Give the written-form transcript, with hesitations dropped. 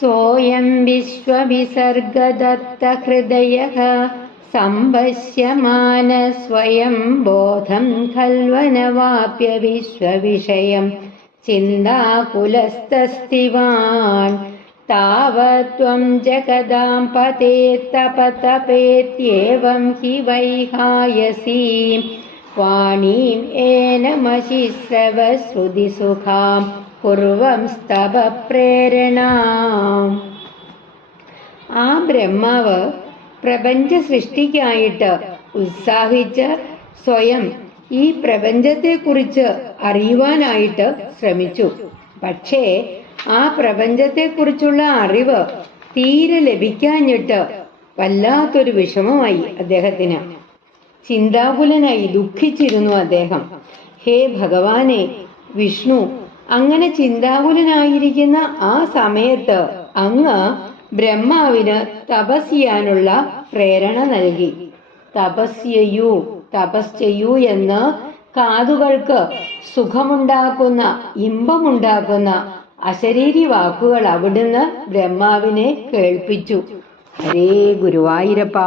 सोऽयं विश्वविसर्गदत्तहृदयः सम्पश्यमान स्वयं बोधं खल्वनवाप्य विश्वविषयं चिन्ताकुलस्तस्तिवान् तावत्त्वं जगदां पतेत्तपतपेत्येवं हि वैहायसीं वाणीं एनमशिश्रवश्रुतिसुखां കുർവം സ്തവ പ്രേരണാം. ആ ബ്രഹ്മാവ് പ്രപഞ്ച സൃഷ്ടിക്കായിട്ട് ഉത്സാഹിച്ച് സ്വയം ഈ പ്രപഞ്ചത്തെക്കുറിച്ച് അറിയുവാനായിട്ട് ശ്രമിച്ചു. പക്ഷേ ആ പ്രപഞ്ചത്തെക്കുറിച്ചുള്ള അറിവ് തീരെ ലഭിക്കാഞ്ഞിട്ട് വല്ലാത്തൊരു വിഷമമായി അദ്ദേഹത്തിന്. ചിന്താകുലനായി ദുഃഖിച്ചിരുന്നു അദ്ദേഹം. ഹേ ഭഗവാനെ വിഷ്ണു, അങ്ങനെ ചിന്താകുലനായിരിക്കുന്ന ആ സമയത്ത് അങ്ങ് ബ്രഹ്മാവിന് തപസ് ചെയ്യാനുള്ള പ്രേരണ നൽകി. തപസ് ചെയ്യൂ എന്ന് കാതുകൾക്ക് സുഖമുണ്ടാക്കുന്ന, ഇമ്പമുണ്ടാക്കുന്ന അശരീരി വാക്കുകൾ അവിടുന്ന് ബ്രഹ്മാവിനെ കേൾപ്പിച്ചു. ഹരേ ഗുരുവായൂരപ്പ.